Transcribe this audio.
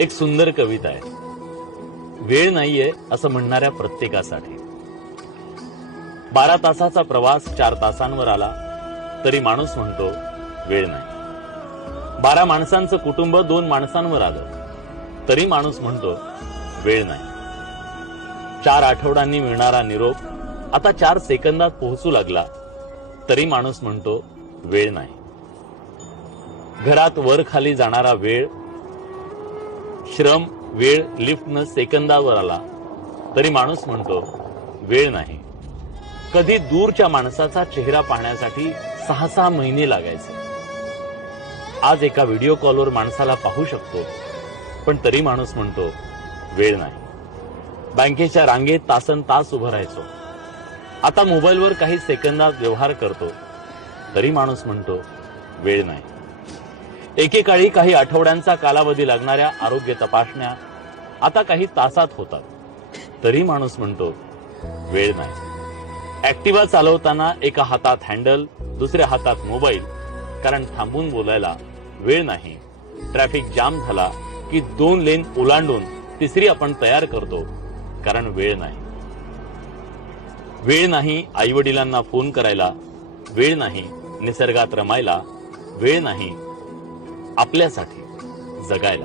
एक सुंदर कविता आहे. वेळ नाहीये असं म्हणणाऱ्या प्रत्येकासाठी. 12 तासाचा प्रवास 4 तासांवर आला तरी माणूस म्हणतो वेळ नाही. 12 माणसांचं कुटुंब 2 माणसांवर आलं तरी माणूस म्हणतो वेळ नाही. 4 आठवड्यांनी मिळणारा निरोप आता 4 सेकंदात पोहोचू लागला तरी माणूस म्हणतो वेळ नाही. घरात वर खाली जाणारा वेळ, श्रम, वेळ लिफ्टनं सेकंदावर आला तरी माणूस म्हणतो वेळ नाही. कधी दूरच्या माणसाचा चेहरा पाहण्यासाठी 6-6 महिने लागायचे. आज एका व्हिडिओ कॉलवर माणसाला पाहू शकतो पण तरी माणूस म्हणतो वेळ नाही. बँकेच्या रांगेत तासनतास उभं राहायचो, आता मोबाईलवर काही सेकंदात व्यवहार करतो तरी माणूस म्हणतो वेळ नाही. एकेकाळी काही आठवड्यांचा कालावधी लागणाऱ्या आरोग्य तपासण्या आता काही तासात होतात तरी माणूस म्हणतो वेळ नाही. ऍक्टिव्हा चालवताना एका हातात हँडल, दुसऱ्या हातात मोबाईल, कारण थांबून बोलायला वेळ नाही. ट्रॅफिक जाम झाला की 2 लेन ओलांडून तिसरी आपण तयार करतो कारण वेळ नाही. वेळ नाही आई वडिलांना फोन करायला, वेळ नाही निसर्गात रमायला, वेळ नाही आपल्यासाठी जगायला.